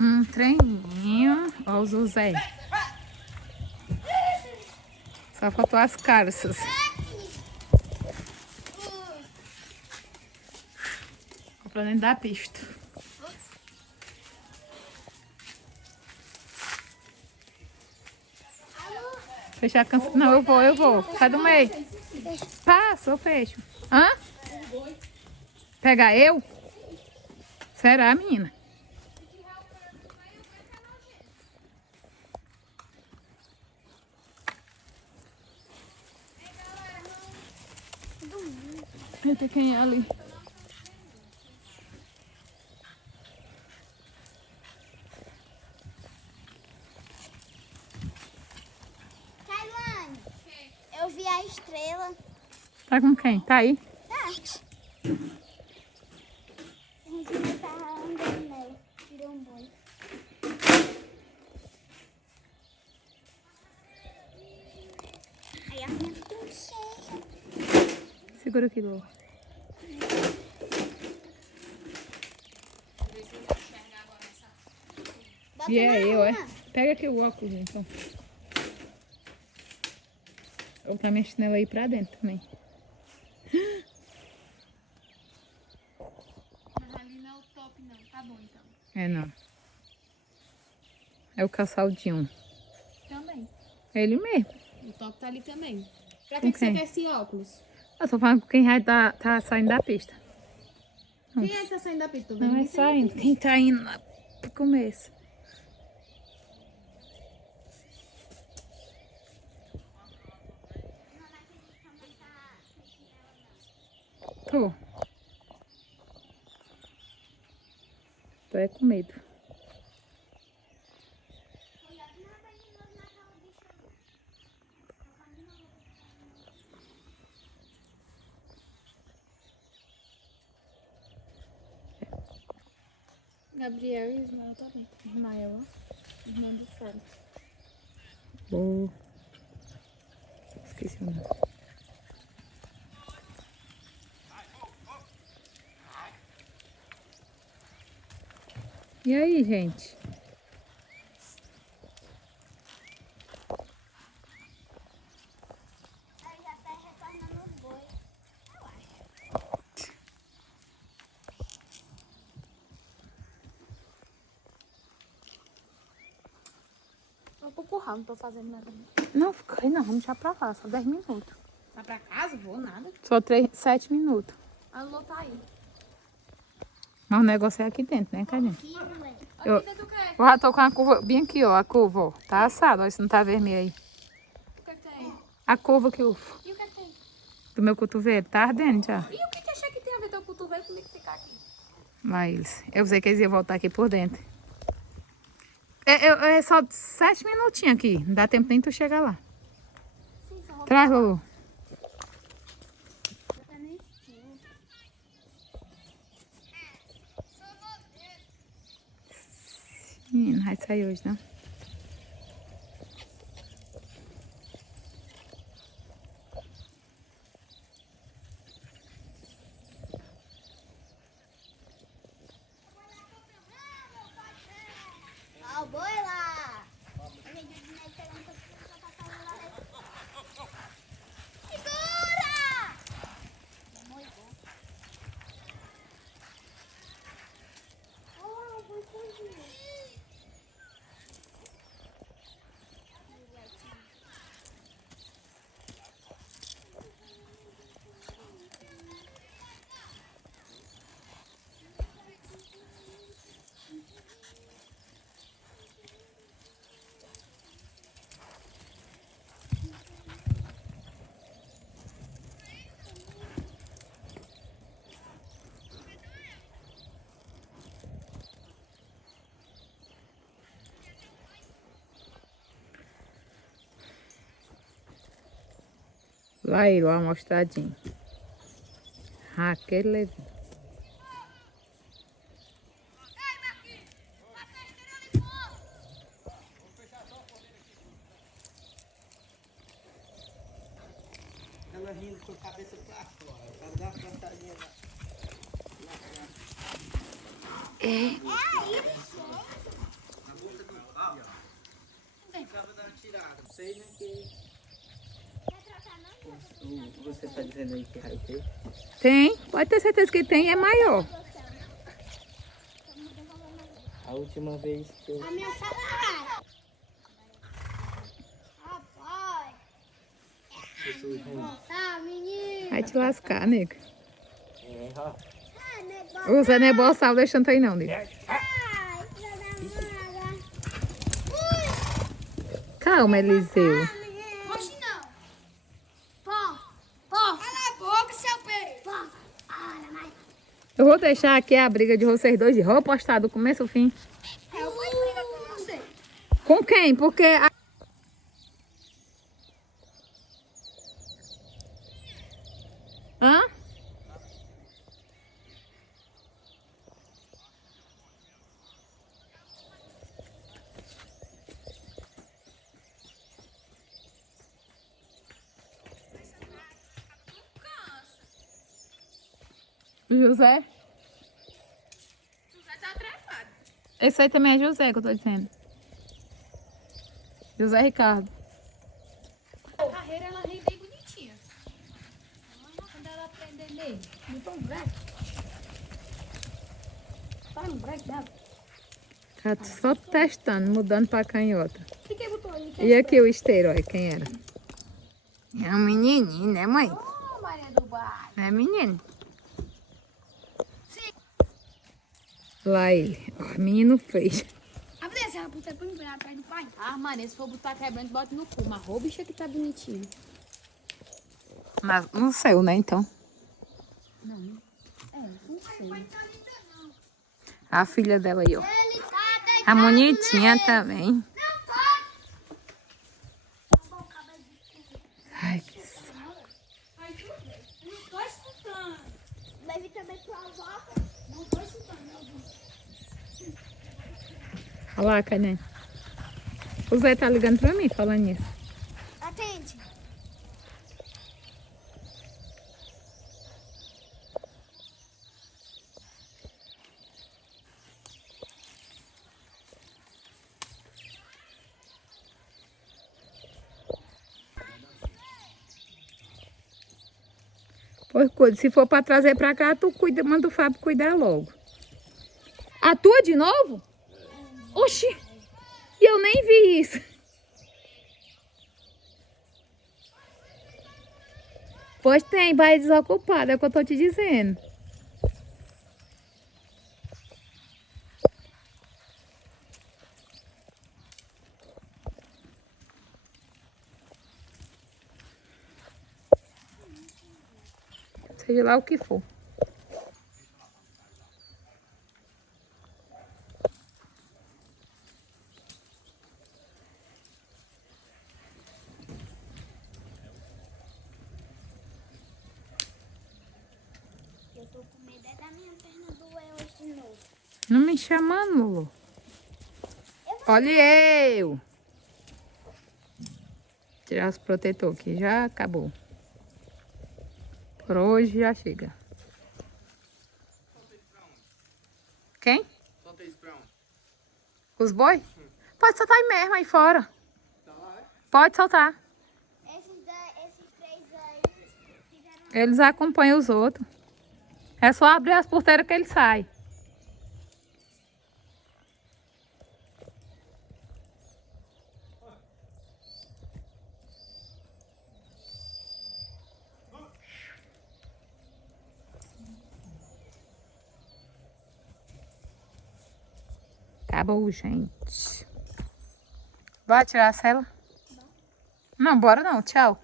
Um treininho. Ó o José. Só faltou as carças. Pra dentro da pista. Fechar a canção. Não, eu vou. Sai do meio. Passa, eu fecho. Hã? Pegar eu? Será, menina? Eita, quem é ali? Tailane, eu vi a estrela. Tá com quem? Tá aí? Tá. A gente não tava andando nela. Virou um boi. Aí a minha ficou cheia. Segura aqui, Lô. Bota E é eu, é? uma. Pega aqui o óculos, então. Vou botar minha chinela aí pra dentro também. Mas ali não é o top, não. Tá bom, então. É, não. É o caçaldinho. Também. É ele mesmo. O top tá ali também. Pra Com que você quem? quer esse óculos? Eu tô falando com quem já tá saindo da pista. Quem é que tá saindo da pista? Tô vendo Não é muito saindo. Quem tá indo lá pro começo? Tô. Tô é com medo. Gabriel e Ismael tá bem. Ismael, ó. Irmão do Fábio. Vou. Esqueci o nome. E aí, gente? Aí já tá retornando os bois. Eu acho. Eu vou empurrar, não tô fazendo nada. Não, fica aí não. Vamos já pra lá. Só 10 minutos. Tá pra casa? Vou nada. Só 7 minutos. A Lô tá aí. Mas o negócio é aqui dentro, né, Cadinho? Aqui, moleque. Eu- Aqui dentro o que é? Eu já tô com a curva bem aqui, ó. A curva, ó. Tá assado, ó. Se não tá vermelho aí. O que é que tem? A curva que eu, E o que é que tem? do meu cotovelo tá ardendo já. E o que tu acha que tem a ver teu cotovelo comigo ficar aqui? Mas eu sei que eles iam voltar aqui por dentro. É só 7 minutinhos aqui. Não dá tempo nem tu chegar lá. Sim, só vou... Traz, Lulu. Tá no estilo. Menino, vai sair hoje, né? Ó o boi lá. A gente vai pegar um pouquinho pra passar lá. Segura! Olha o boi fugiu. Lá ele, ó, mostradinho. Aquele Levi. Ela rindo com a cabeça pra fora. Pra dar uma plantadinha lá. É. É aí, sei, né? Que Quer trocar não? você tá dizendo aí que vai ter. Tem, pode ter certeza que tem, é maior. A última vez que eu... A minha sala. Rapaz. Tá, menino. Vai te lascar, nego. É, ó. Ah, negócio. O Zé não é boçal, deixando aí não, nego. Ai, filha da mala. Calma, Eliseu. Oxe, não. Pô. Cala a boca, seu peixe. Pô. Olha, mas... Eu vou deixar aqui a briga de vocês dois de roupa postar do começo ao fim. Eu vou brigar com você. Com quem? Porque... Hã? José? José tá trepado. Esse aí também é José que eu tô dizendo. José Ricardo. A carreira ela vem bem bonitinha. Quando ela aprender a ler, botou um break. Tá no break dela. Tá só testando, mudando pra canhota. O que botou aí? E aqui o esteiro, olha quem era. É um menininho, né, mãe? Ô, Maria do Bairro. É menino. Lá ele. Ó, menino feio. Abre essa puta pra mim atrás do pai. Ah, Maria, se for botar quebrando, bota no cu. Mas ô, bicha que tá bonitinho. No céu, né, então? Não sei. A filha dela aí, ó. Ele tá deitado. A bonitinha também. Não pode. Ai, que saco. Não tô escutando. Vai vir também tua avó. Não tô escutando, não. Olha lá, Cané. O Zé tá ligando pra mim falando nisso. Atende. Pois cuida, se for pra trazer pra cá, tu cuida, manda o Fábio cuidar logo. A tua de novo? Oxi! E eu nem vi isso. Pois tem, vai desocupado, é o que eu tô te dizendo. Seja lá o que for. Eu tô com medo é da minha perna doer hoje de novo. Não me chamando, Lulu. Olha eu. Tirar os protetores aqui, já acabou. Por hoje já chega. Quem? Solta isso pra onde? Os boi? Pode soltar aí mesmo, aí fora. Tá lá, é? Pode soltar. Esses três aí fizeram... Eles acompanham os outros. É só abrir as porteiras que ele sai. Acabou, gente. Bora tirar a cela? Não, bora não. Tchau.